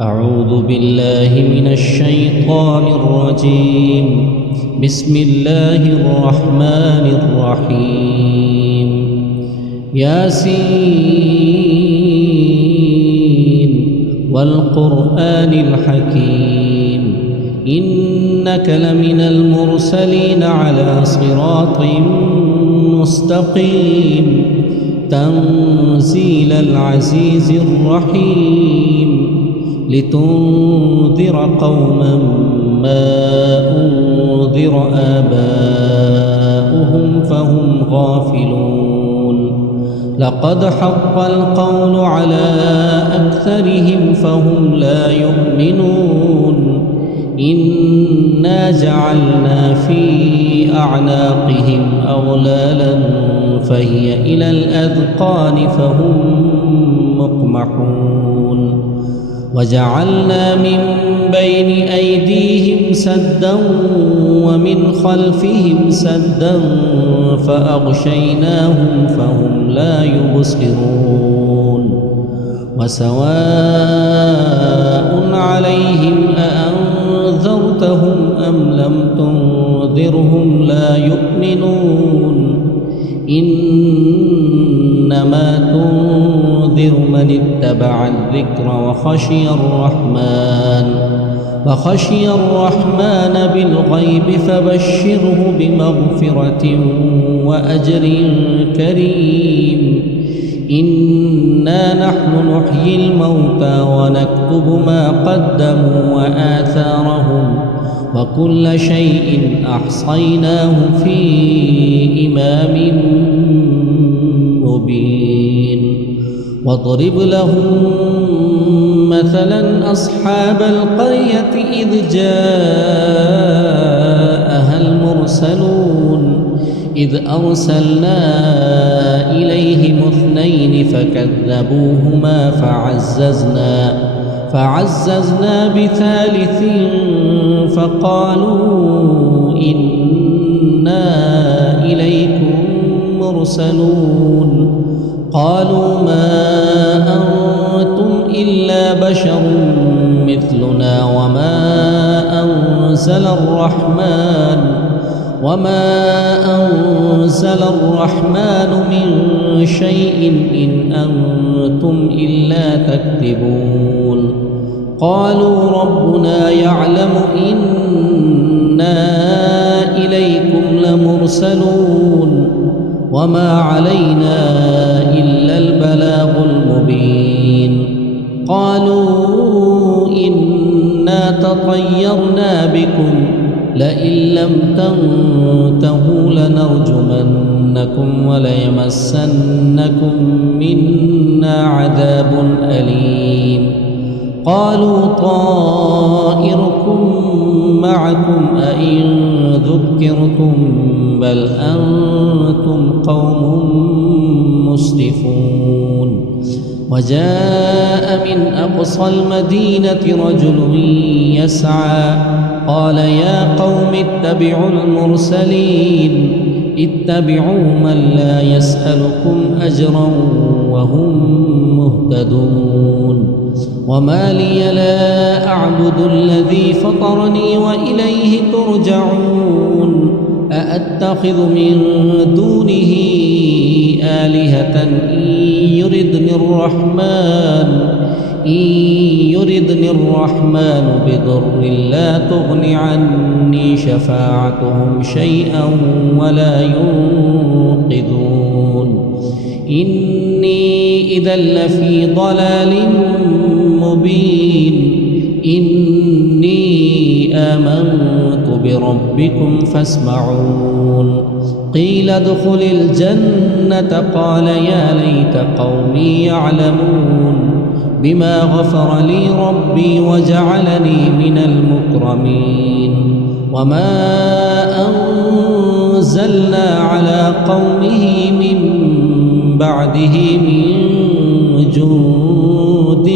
أعوذ بالله من الشيطان الرجيم. بسم الله الرحمن الرحيم. ياسين والقرآن الحكيم إنك لمن المرسلين على صراط مستقيم تنزيل العزيز الرحيم لتنذر قوما ما أنذر آباؤهم فهم غافلون. لقد حق القول على أكثرهم فهم لا يؤمنون. إنا جعلنا في أعناقهم أغلالا فهي إلى الأذقان فهم مقمحون. وجعلنا من بين أيديهم سدا ومن خلفهم سدا فأغشيناهم فهم لا يبصرون. وسواء عليهم أأنذرتهم أم لم تنذرهم لا يؤمنون. إنما تنذر من اتبع الذكر وخشي الرحمن بالغيب فبشره بمغفرة وأجر كريم. إنا نحن نحيي الموتى ونكتب ما قدموا وآثارهم وكل شيء أحصيناه في إمام مبين. واضرب لهم مثلا أصحاب القرية إذ جاءها المرسلون إذ أرسلنا إليهم اثنين فكذبوهما فعززنا بثالث فقالوا إنا إليكم مرسلون. قالوا ما أنتم إلا بشر مثلنا وما أنزل الرحمن من شيء إن أنتم إلا تكذبون. قالوا ربنا يعلم إنا إليكم لمرسلون وما علينا إلا البلاغ المبين. قالوا إنا تطيرنا بكم لئن لم تنتهوا لنرجمنكم وليمسنكم منا عذاب أليم. قالوا طائركم معكم أئن ذكرتم بل أنتم قوم مسرفون. وجاء من أقصى المدينة رجل يسعى قال يا قوم اتبعوا المرسلين اتبعوا من لا يسألكم أجرا وهم مهتدون. وما لي لا أعبد الذي فطرني وإليه ترجعون. أأتخذ من دونه آلهة إن يردني الرحمن بضر لا تغن عني شفاعتهم شيئا ولا ينقذون. إني إذا لفي ضلال مبين. إني آمنت بربكم فاسمعون. قيل ادخل الجنة قال يا ليت قومي يعلمون بما غفر لي ربي وجعلني من المكرمين. وما أنزلنا على قومه من بعده من جند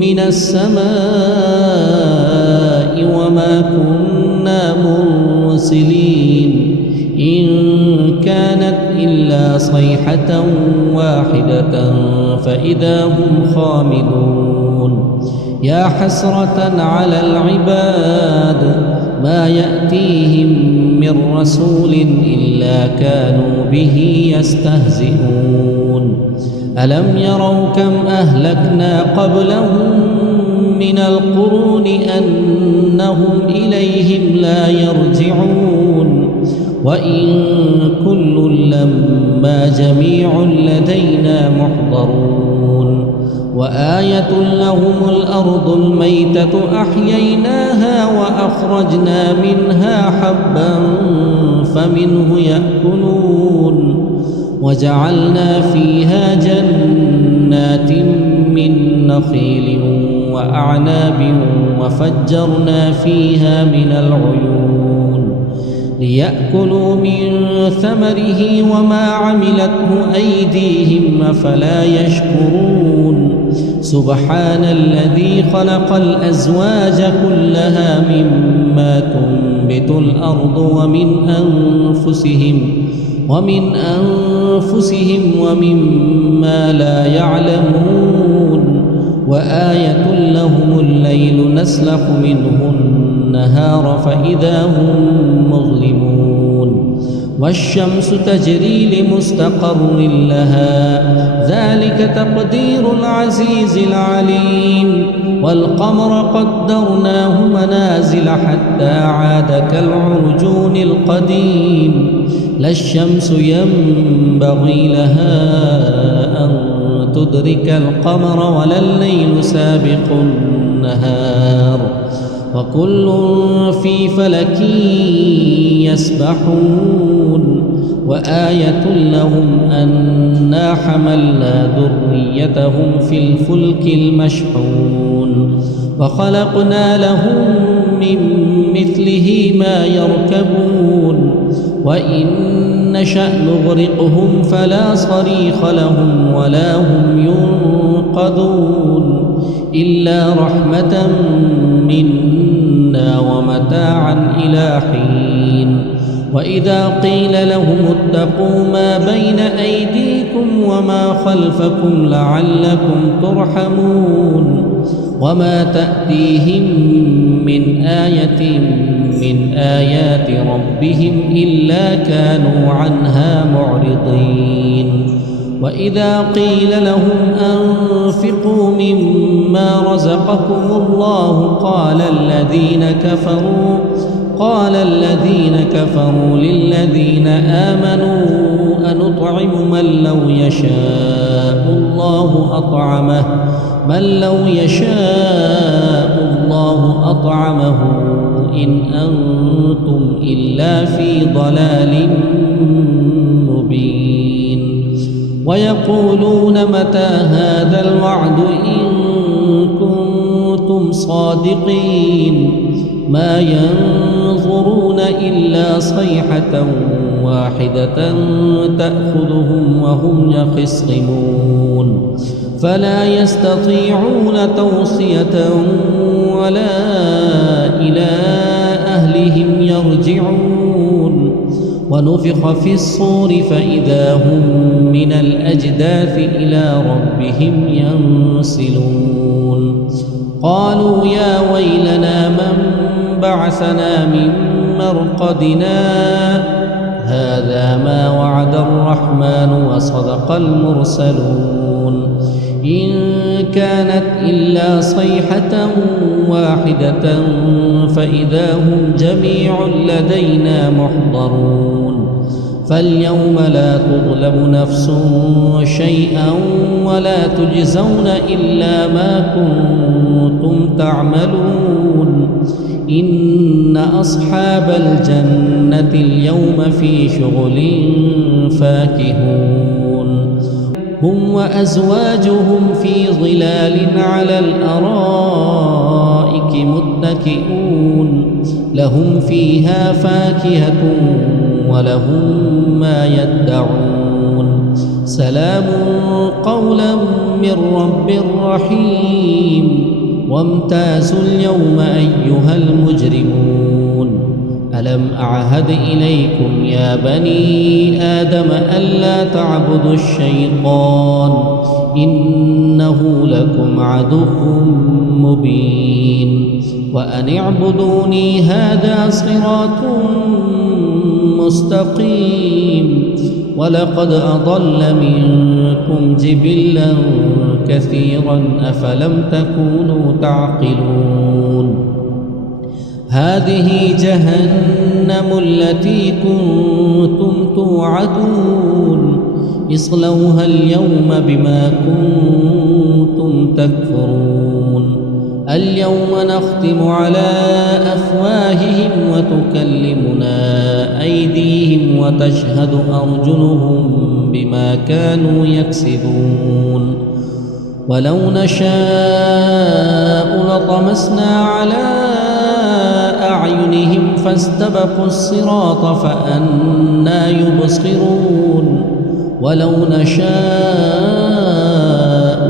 من السماء وما كنا مرسلين. إن كانت إلا صيحة واحدة فإذا هم خامدون يا حسرة على العباد ما يأتيهم من رسول إلا كانوا به يستهزئون ألم يروا كم أهلكنا قبلهم من القرون أنهم إليهم لا يرجعون وإن كل لما جميع لدينا محضرون وآية لهم الأرض الميتة أحييناها وأخرجنا منها حبا فمنه يأكلون وجعلنا فيها جنات من نخيل وأعناب وفجرنا فيها من العيون ليأكلوا من ثمره وما عملته أيديهم أفلا يشكرون سبحان الذي خلق الأزواج كلها مما تنبت الأرض ومن أنفسهم ومما لا يعلمون وآية لهم الليل نسلخ منه النهار فإذا هم مظلمون والشمس تجري لمستقر لها ذلك تقدير العزيز العليم والقمر قدرناه منازل حتى عاد كالعرجون القديم لا الشمس ينبغي لها أن تدرك القمر ولا الليل سابق النهار وكل في فلك يسبحون وآية لهم أنا حملنا ذريتهم في الفلك المشحون وخلقنا لهم من مثله ما يركبون وإن نشأ نغرقهم فلا صريخ لهم ولا هم ينقذون إلا رحمة منا ومتاعا إلى حين وإذا قيل لهم اتقوا ما بين أيديكم وما خلفكم لعلكم ترحمون وما تأتيهم من آية من آيات ربهم إلا كانوا عنها معرضين وإذا قيل لهم أنفقوا مما رزقكم الله قال الذين كفروا للذين آمنوا أنطعم من لو يشاء الله أطعمه إن أنتم إلا في ضلال مبين ويقولون متى هذا الوعد إن كنتم صادقين ما ينظرون إلا صيحة واحدة تأخذهم وهم يخصمون فلا يستطيعون توصية ولا إلى أهلهم يرجعون ونفخ في الصور فإذا هم من الأجداث إلى ربهم ينسلون قالوا يا ويلنا من بعثنا من مرقدنا هذا ما وعد الرحمن وصدق المرسلون إن كانت إلا صيحة واحدة فإذا هم جميع لدينا محضرون فاليوم لا تظلم نفس شيئا ولا تجزون إلا ما كنتم تعملون إن أصحاب الجنة اليوم في شغل فاكهون هم وأزواجهم في ظلال على الأرائك متكئون لهم فيها فاكهة ولهم ما يدعون سلام قولا من رب رحيم وامتازوا اليوم أيها المجرمون ألم أعهد إليكم يا بني آدم ألا تعبدوا الشيطان إنه لكم عدو مبين وأن اعبدوني هذا صراط مستقيم ولقد أضل منكم جبلا كثيرا أفلم تكونوا تعقلون هذه جهنم التي كنتم توعدون اصلوها اليوم بما كنتم تكفرون اليوم نختم على أفواههم وتكلمنا أيديهم وتشهد أرجلهم بما كانوا يكسبون ولو نشاء لطمسنا على أعينهم فاستبقوا الصراط فأنى يبصرون ولو نشاء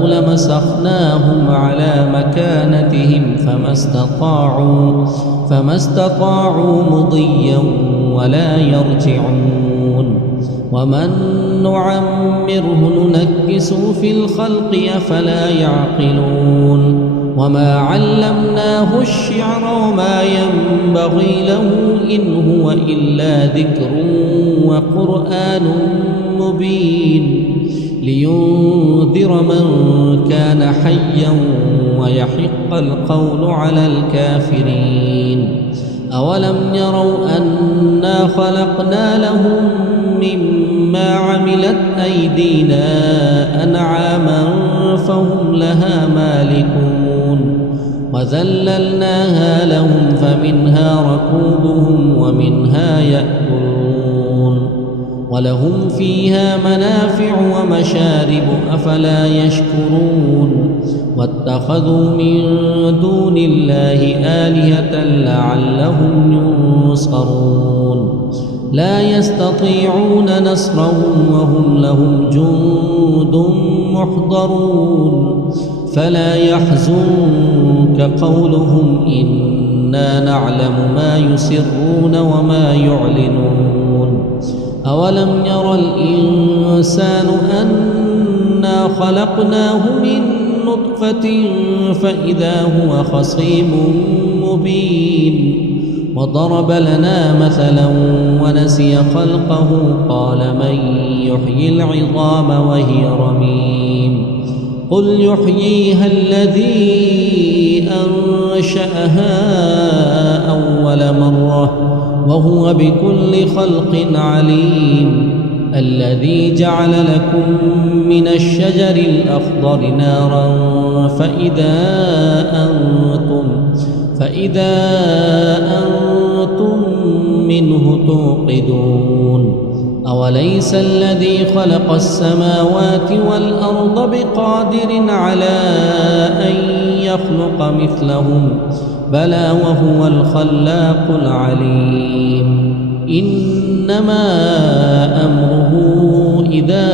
لمسخناهم على مكانتهم فما استطاعوا مضيا ولا يرجعون ومن نعمره ننكسه في الخلق أفلا يعقلون وما علمناه الشعر وما ينبغي له إن هو إلا ذكر وقرآن مبين لينذر من كان حيا ويحق القول على الكافرين أولم يروا أنا خلقنا لهم مما عملت أيدينا أنعاما فهم لها مالكون وذللناها لهم فمنها ركوبهم ومنها يأكلون ولهم فيها منافع ومشارب أفلا يشكرون واتخذوا من دون الله آلهة لعلهم ينصرون لا يستطيعون نصرهم وهم لهم جند محضرون فلا يحزنك قولهم إنا نعلم ما يسرون وما يعلنون أولم ير الإنسان أنا خلقناه من نطفة فإذا هو خصيم مبين وضرب لنا مثلا ونسي خلقه قال من يحيي العظام وهي رميم قل يحييها الذي أنشأها أول مرة وهو بكل خلق عليم الذي جعل لكم من الشجر الأخضر نارا فإذا أنتم منه توقدون أوليس الذي خلق السماوات والأرض بقادر على أن يخلق مثلهم بلى وهو الخلاق العليم إنما أمره إذا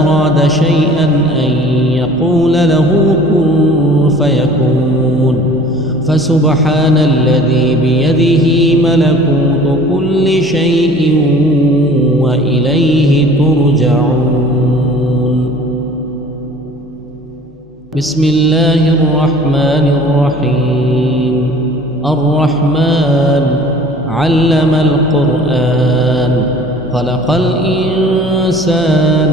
أراد شيئا أن يقول له كن فيكون فسبحان الذي بيده ملكوت كل شيء وإليه ترجعون بسم الله الرحمن الرحيم الرحمن علم القرآن خلق الإنسان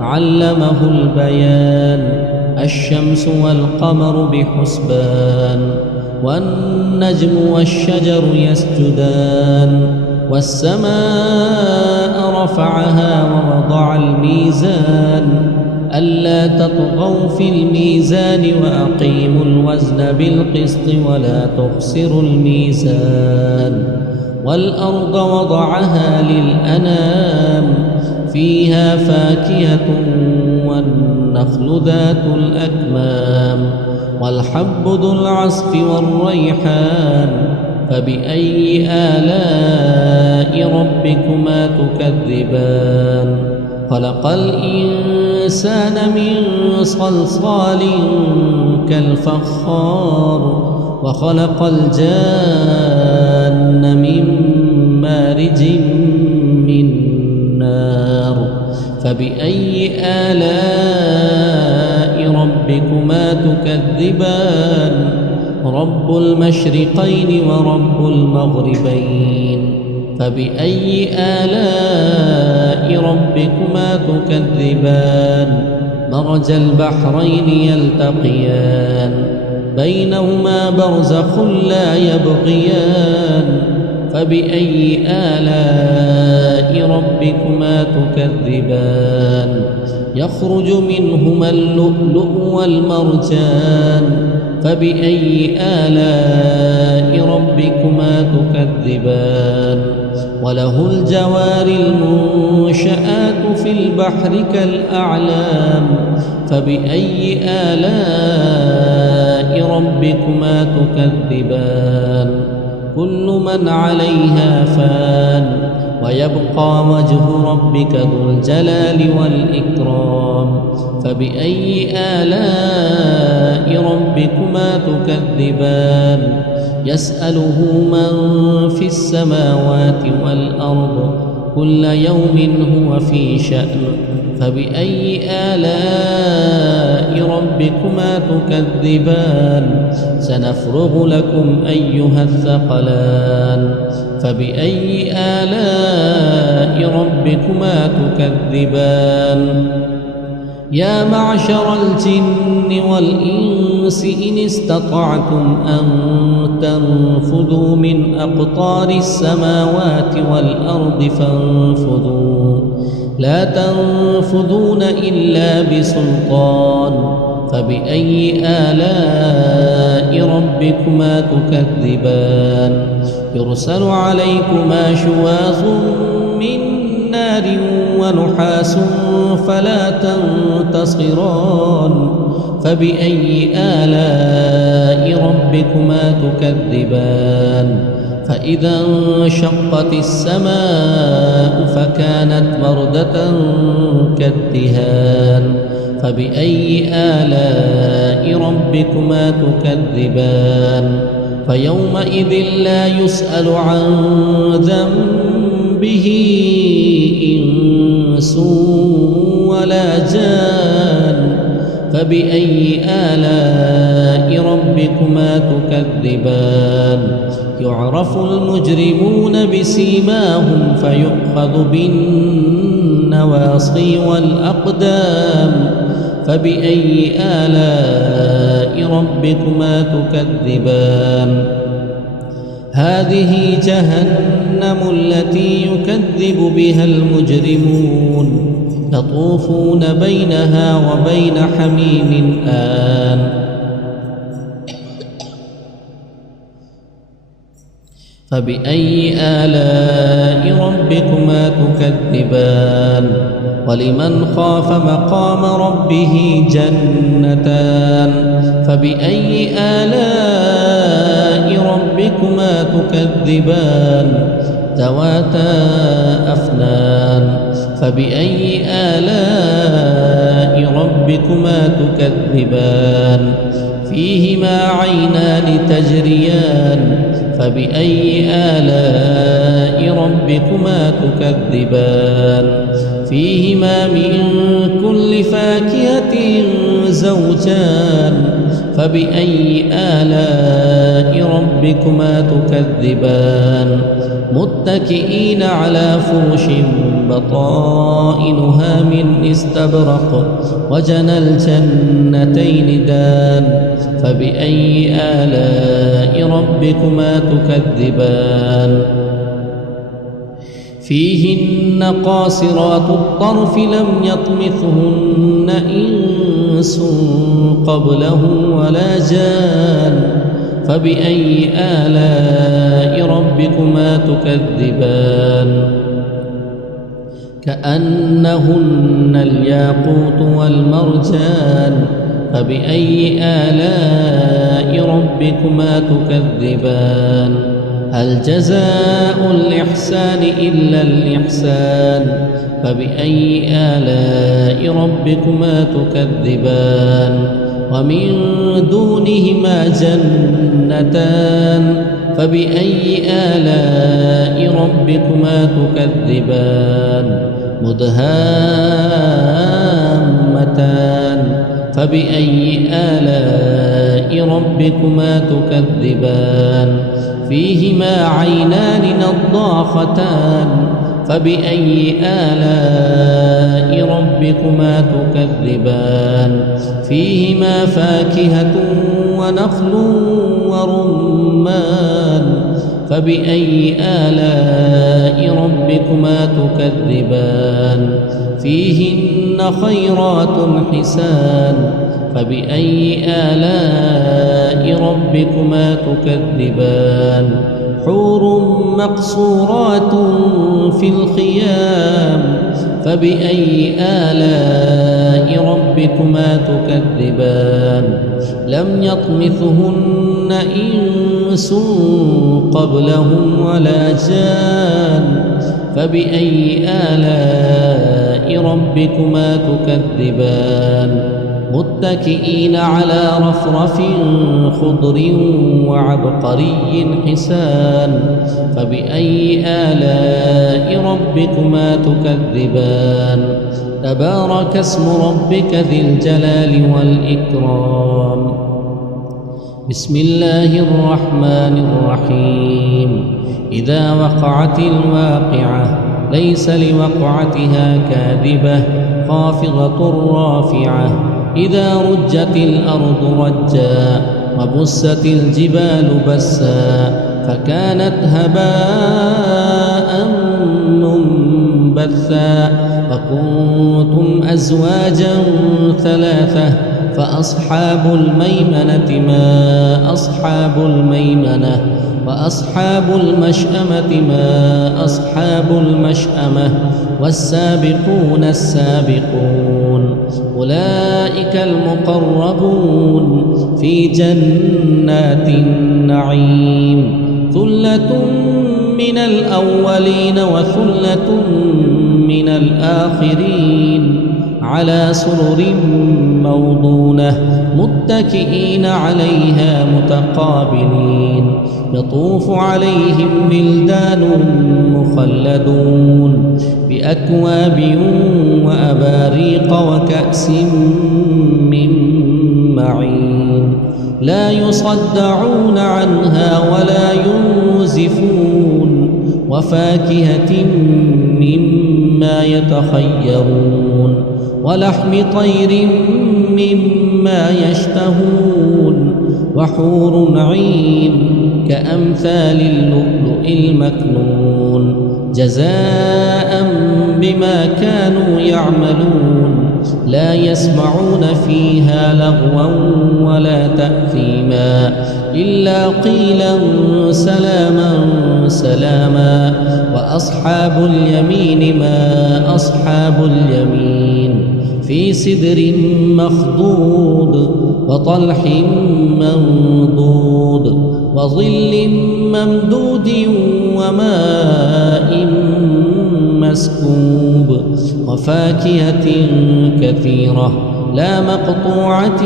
علمه البيان الشمس والقمر بحسبان والنجم والشجر يسجدان والسماء رفعها ووضع الميزان ألا تطغوا في الميزان وأقيموا الوزن بالقسط ولا تخسروا الميزان والأرض وضعها للأنام فيها فاكهة والنخل ذات الأكمام والحب ذو العصف والريحان فبأي آلاء ربكما تكذبان خلق الإنسان من صلصال كالفخار وخلق الجان من مارج من نار فبأي آلاء ربكما تكذبان رب المشرقين ورب المغربين فبأي آلاء ربكما تكذبان مرج البحرين يلتقيان بينهما برزخ لا يبغيان فبأي آلاء ربكما تكذبان يخرج منهما اللؤلؤ والمرجان فبأي آلاء ربكما تكذبان وله الجوار المنشآت في البحر كالأعلام فبأي آلاء ربكما تكذبان كل من عليها فان ويبقى وجه ربك ذو الجلال والإكرام فبأي آلاء ربكما تكذبان يسأله من في السماوات والأرض كل يوم هو في شأن فبأي آلاء ربكما تكذبان سنفرغ لكم أيها الثقلان فبأي آلاء ربكما تكذبان يا معشر الجن والإنس إن استطعتم أن تنفذوا من أقطار السماوات والأرض فانفذوا لا تنفذون إلا بسلطان فبأي آلاء ربكما تكذبان يرسل عليكما شواظ من نار ونحاس فلا تنتصران فبأي آلاء ربكما تكذبان فإذا انشقت السماء فكانت وردة كالدهان فبأي آلاء ربكما تكذبان فيومئذ لا يسأل عن ذنبه إنس ولا جان فبأي آلاء ربكما تكذبان يعرف المجرمون بسيماهم فيؤخذ بالنواصي والأقدام فبأي آلاء ربكما تكذبان هذه جهنم التي يكذب بها المجرمون يطوفون بينها وبين حميم آن فبأي آلاء ربكما تكذبان ولمن خاف مقام ربه جنتان فبأي آلاء ربكما تكذبان ذواتا أفنان فبأي آلاء ربكما تكذبان فيهما عينان تجريان فبأي آلاء ربكما تكذبان فيهما من كل فاكهة زوجان فبأي آلاء ربكما تكذبان متكئين على فرش بطائنها من استبرق وجنى الجنتين دان فبأي آلاء ربكما تكذبان فيهن قاصرات الطرف لم يطمثهن إنس قبلهم ولا جان فبأي آلاء ربكما تكذبان كأنهن الياقوت والمرجان فبأي آلاء ربكما تكذبان هل جزاء الإحسان إلا الإحسان فبأي آلاء ربكما تكذبان ومن دونهما جنتان فبأي آلاء ربكما تكذبان مدهامتان فبأي آلاء ربكما تكذبان فيهما عينان نضاختان فبأي آلاء ربكما تكذبان فيهما فاكهة ونخل ورمان فبأي آلاء ربكما تكذبان فيهن خيرات حسان فبأي آلاء ربكما تكذبان حور مقصورات في الخيام فبأي آلاء ربكما تكذبان لم يطمثهن إنس قبلهم ولا جان فبأي آلاء ربكما تكذبان متكئين على رفرف خضر وعبقري حسان فبأي آلاء ربكما تكذبان تبارك اسم ربك ذي الجلال والإكرام بسم الله الرحمن الرحيم إذا وقعت الواقعة ليس لوقعتها كاذبة خافضة رافعة إذا رجت الأرض رجا وبست الجبال بسا فكانت هباء منبثا وكنتم أزواجا ثلاثة فأصحاب الميمنة ما أصحاب الميمنة وأصحاب المشأمة ما أصحاب المشأمة والسابقون السابقون أولئك المقربون في جنات النعيم ثلة من الأولين وثلة من الآخرين على سرر موضونة متكئين عليها متقابلين يطوف عليهم بلدان مخلدون بأكواب وأباريق وكأس من معين لا يصدعون عنها ولا ينزفون وفاكهة مما يتخيرون ولحم طير مما يشتهون وحور عين كأمثال اللؤلؤ المكنون جزاء بما كانوا يعملون لا يسمعون فيها لغوا ولا تأثيما إلا قيلا سلاما سلاما وأصحاب اليمين ما أصحاب اليمين في سدر مخضود وطلح منضود وظل ممدود وماء مسكوب وفاكهة كثيرة لا مقطوعة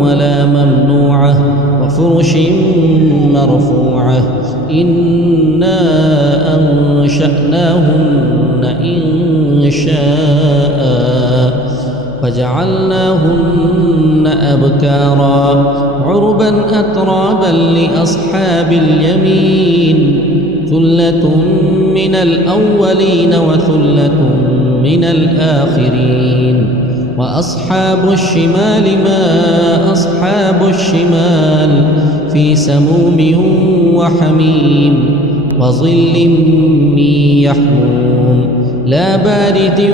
ولا ممنوعة وفرش مرفوعة إنا أنشأناهن إنشاء فجعلناهن أبكارا عربا أترابا لأصحاب اليمين ثلة من الأولين وثلة من الآخرين وأصحاب الشمال ما أصحاب الشمال في سموم وحميم وظل من يحموم لا بارد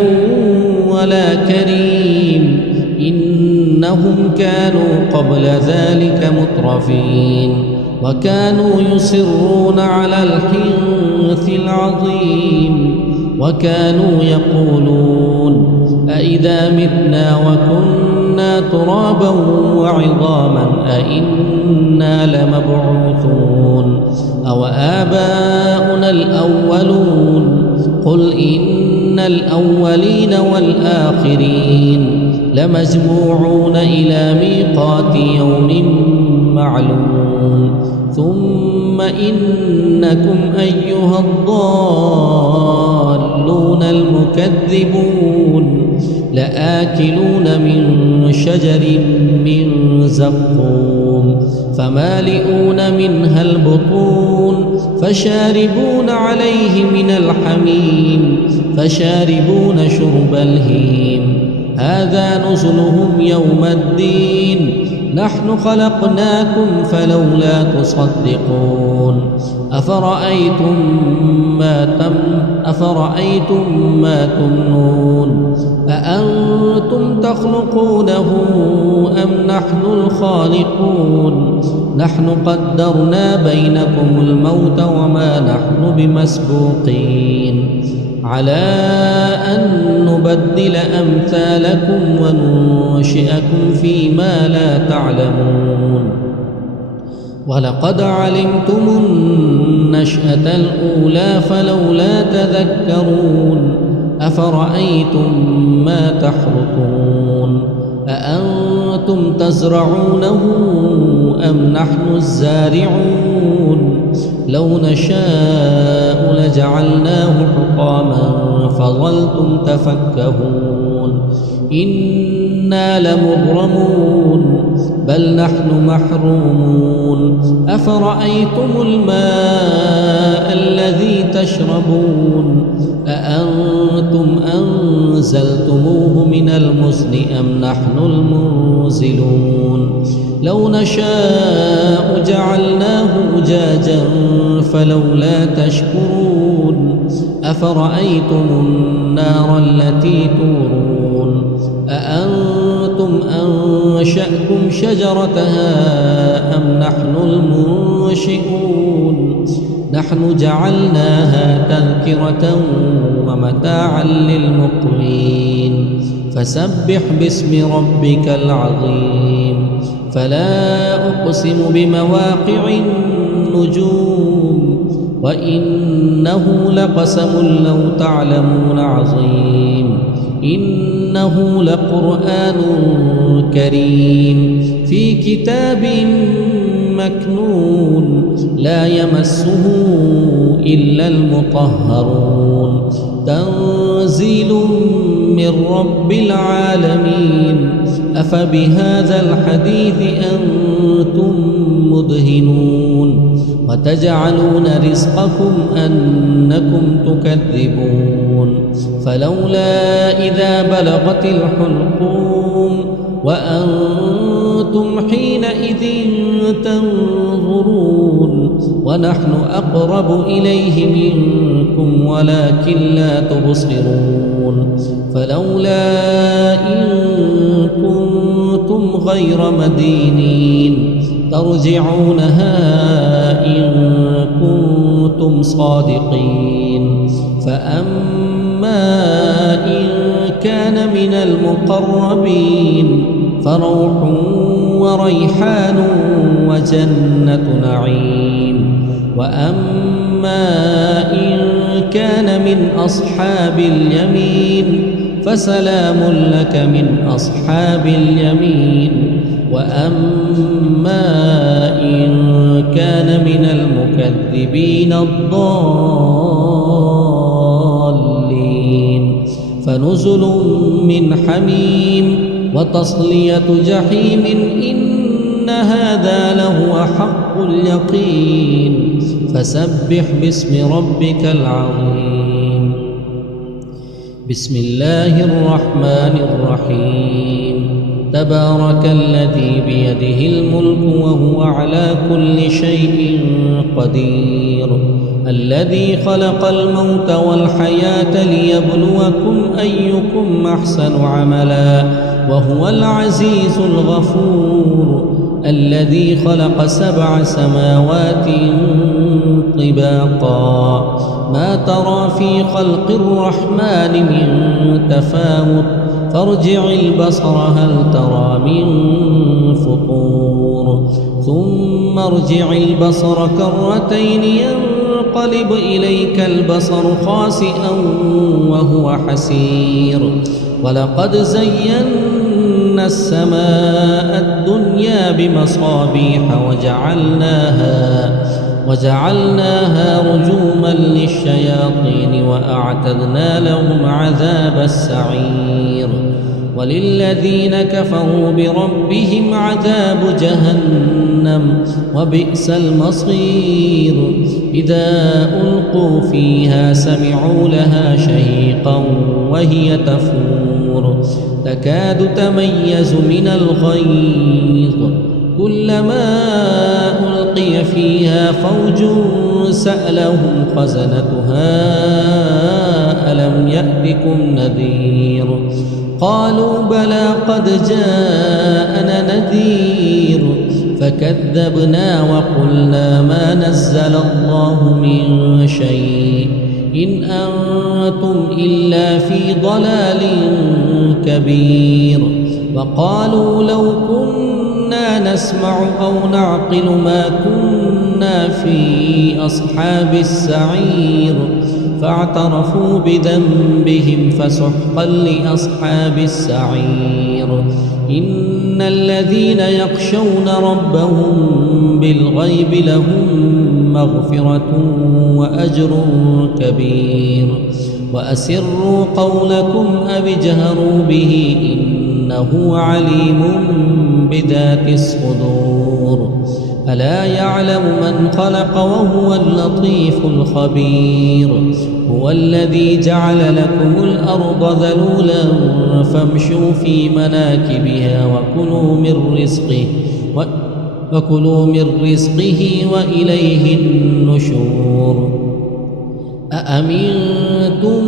ولا كريم إنهم كانوا قبل ذلك مترفين وكانوا يصرون على الحنث العظيم وكانوا يقولون أئذا متنا وكنا ترابا وعظاما أئنا لمبعوثون أو آباؤنا الأولون قل إن الأولين والآخرين لمجموعون إلى ميقات يوم معلوم ثم إنكم أيها الضالون المكذبون لآكلون من شجر من زقوم فمالئون منها البطون فشاربون عليه من الحميم فشاربون شرب الهيم هذا نزلهم يوم الدين نحن خلقناكم فلولا تصدقون أفرأيتم ما تمنون أأنتم تخلقونه أم نحن الخالقون نحن قدرنا بينكم الموت وما نحن بمسبوقين على أن نبدل أمثالكم وننشئكم فيما لا تعلمون ولقد علمتم النشأة الأولى فلولا تذكرون أفرأيتم ما تحرثون أأنتم تزرعونه أم نحن الزارعون لو نشاء لجعلناه حطاما فظلتم تفكهون إنا لمغرمون بل نحن محرومون أفرأيتم الماء الذي تشربون أأنتم أنزلتموه من المزن أم نحن المنزلون لو نشاء جعلناه أجاجا فلولا تشكرون أفرأيتم النار التي تورون أأنتم أنشأتم شجرتها أم نحن المنشئون نحن جعلناها تذكرة ومتاعا للمقوين فسبح باسم ربك العظيم فلا أقسم بمواقع النجوم وإنه لقسم لو تعلمون عظيم إنه لقرآن كريم في كتاب مكنون لا يمسه إلا المطهرون تنزيل من رب العالمين أفبهذا الحديث أنتم مدهنون وتجعلون رزقكم أنكم تكذبون فلولا إذا بلغت الحلقوم وأنتم حينئذ تنظرون ونحن أقرب إليه منكم ولكن لا تبصرون فلولا إن كنتم غير مدينين ترجعونها إن كنتم صادقين فأما إن كان من المقربين فروح وريحان وجنة نعيم وأما إن كان من أصحاب اليمين فسلام لك من أصحاب اليمين وأما إن كان من المكذبين الضالين فنزل من حميم وتصلية جحيم إن هذا لهو حق اليقين فسبح باسم ربك العظيم بسم الله الرحمن الرحيم تبارك الذي بيده الملك وهو على كل شيء قدير الذي خلق الموت والحياة ليبلوكم أيكم أحسن عملا وهو العزيز الغفور الذي خلق 7 سماوات طباقا ما ترى في خلق الرحمن من تفاوت فارجع البصر هل ترى من فطور ثم ارجع البصر كرتين ينقلب إليك البصر خاسئا وهو حسير ولقد زينا السماء الدنيا بمصابيح وجعلناها رجوما للشياطين وأعتدنا لهم عذاب السعير وللذين كفروا بربهم عذاب جهنم وبئس المصير إذا ألقوا فيها سمعوا لها شهيقا وهي تفور تكاد تميز من الغيظ كلما ألقي فيها فوج سألهم خزنتها ألم يأتكم نذير قالوا بلى قد جاءنا نذير فكذبنا وقلنا ما نزل الله من شيء إن أنتم إلا في ضلال كبير وقالوا لو كنا نسمع أو نعقل ما كنا في أصحاب السعير فاعترفوا بذنبهم فسحقا لأصحاب السعير إن الذين يخشون ربهم بالغيب لهم مغفرة وأجر كبير وأسروا قولكم أو اجهروا به إنه عليم بذات الصدور ألا يعلم من خلق وهو اللطيف الخبير هو الذي جعل لكم الأرض ذلولا فامشوا في مناكبها وكلوا من رزقه وإليه النشور أأمنتم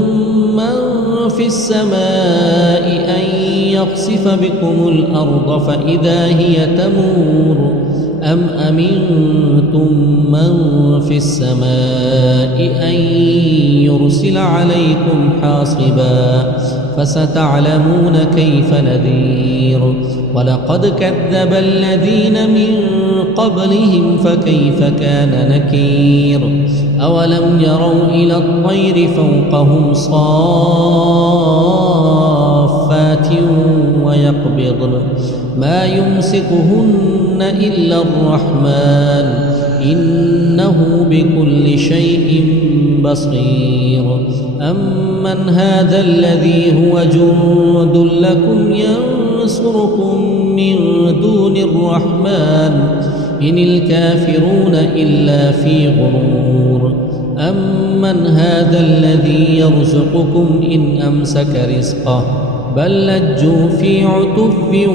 من في السماء أن يخسف بكم الأرض فإذا هي تمور أم أمنتم من في السماء أن يرسل عليكم حاصبا فستعلمون كيف نذير ولقد كذب الذين من قبلهم فكيف كان نكير أولم يروا إلى الطير فوقهم صافات ويقبضن ما يمسكهن إلا الرحمن إنه بكل شيء بصير أمن هذا الذي هو جند لكم ينصركم من دون الرحمن إن الكافرون إلا في غرور أمن هذا الذي يرزقكم إن أمسك رزقه بل لجوا في عتب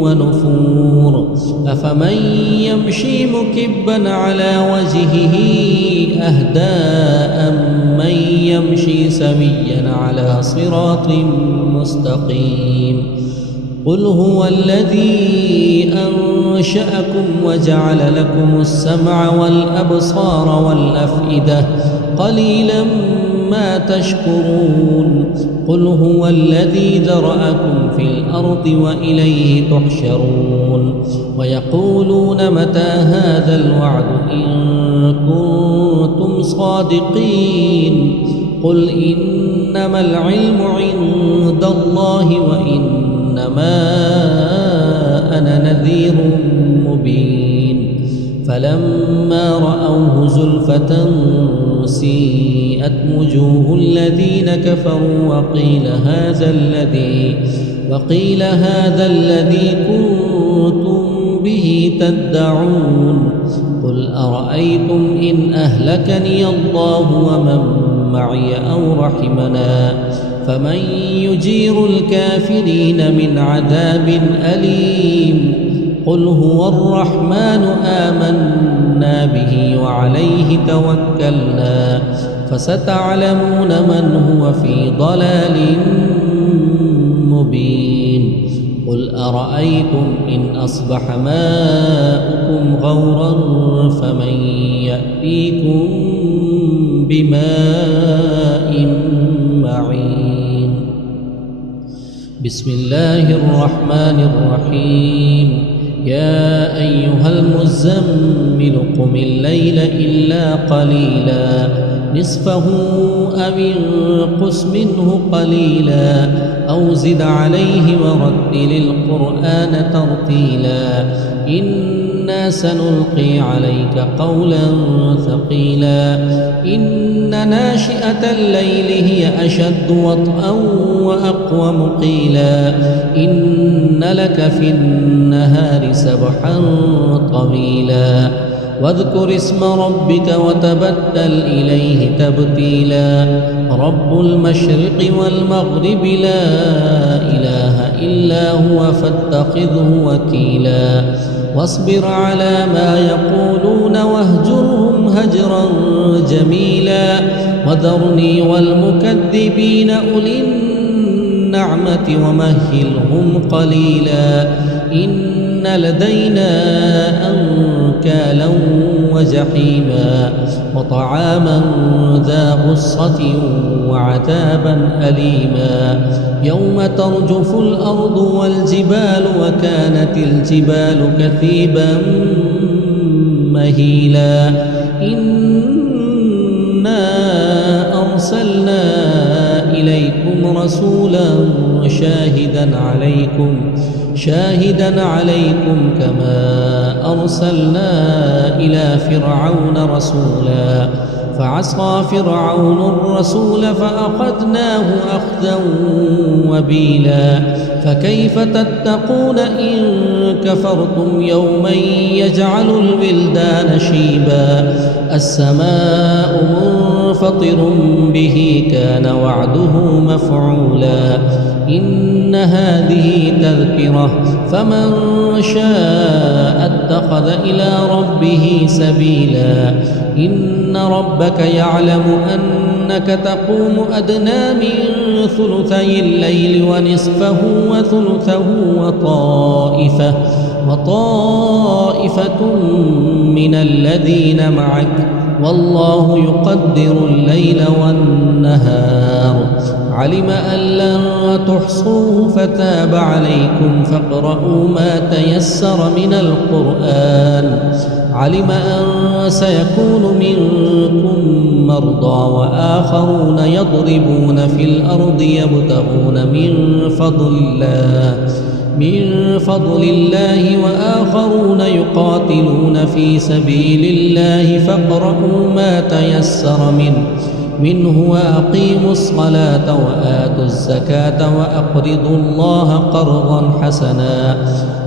ونفور أفمن يمشي مكبا على وجهه أهدى أمن يمشي سويا على صراط مستقيم قل هو الذي أنشأكم وجعل لكم السمع والأبصار والأفئدة قليلا ما تشكرون قل هو الذي ذرأكم في الأرض وإليه تحشرون ويقولون متى هذا الوعد إن كنتم صادقين قل إنما العلم عند الله وإنما أنا نذير مبين فلما رأوه زلفة سيئت وجوه الذين كفروا وقيل هذا الذي كنتم به تدعون قل أرأيتم إن أهلكني الله ومن معي أو رحمنا فمن يجير الكافرين من عذاب أليم قل هو الرحمن آمنا به وعليه توكلنا فستعلمون من هو في ضلال مبين قل أرأيتم إن أصبح ماؤكم غورا فمن يأتيكم بماء معين بسم الله الرحمن الرحيم يا أيها المزمل قم الليل إلا قليلا نصفه أو انقص منه قليلا أو زد عليه ورتل القرآن ترتيلا إنا سنلقي عليك قولا ثقيلا إن ناشئة الليل هي أشد وطئا وأقوم قيلا إن لك في النهار سبحا طويلا واذكر اسم ربك وتبتل إليه تبتيلا رب المشرق والمغرب لا إله إلا هو فاتخذه وكيلا واصبر على ما يقولون واهجرهم هجرا جميلا وذرني والمكذبين أولي النعمة ومهلهم قليلا إن لدينا أنكالا وجحيما وطعاما ذا غصة وعذابا أليما يوم ترجف الأرض والجبال وكانت الجبال كثيبا مهيلا إنا أرسلنا إليكم رسولا شاهدا عليكم كما أرسلنا إلى فرعون رسولا فعصى فرعون الرسول فأخذناه أخذا وبيلا فكيف تتقون إن كفرتم يوما يجعل الولدان شيبا السماء منفطر به كان وعده مفعولا إن هذه تذكرة فمن شاء اتخذ إلى ربه سبيلا إن ربك يعلم أنك تقوم أدنى من ثلثي الليل ونصفه وثلثه وطائفة من الذين معك والله يقدر الليل والنهار علم أن لن تحصوه فتاب عليكم فاقرؤوا ما تيسر من القرآن علم أن سيكون منكم مرضى وآخرون يضربون في الأرض يبتغون من فضل الله وآخرون يقاتلون في سبيل الله فاقرؤوا ما تيسر منه وأقيموا الصلاة وآتوا الزكاة وأقرضوا الله قرضا حسنا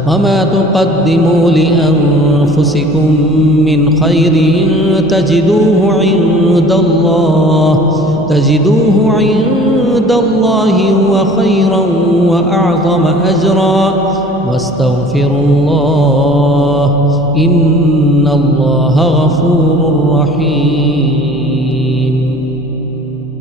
وما تقدموا لأنفسكم من خير تجدوه عند الله هو خيرا وأعظم أجرا واستغفروا الله إن الله غفور رحيم.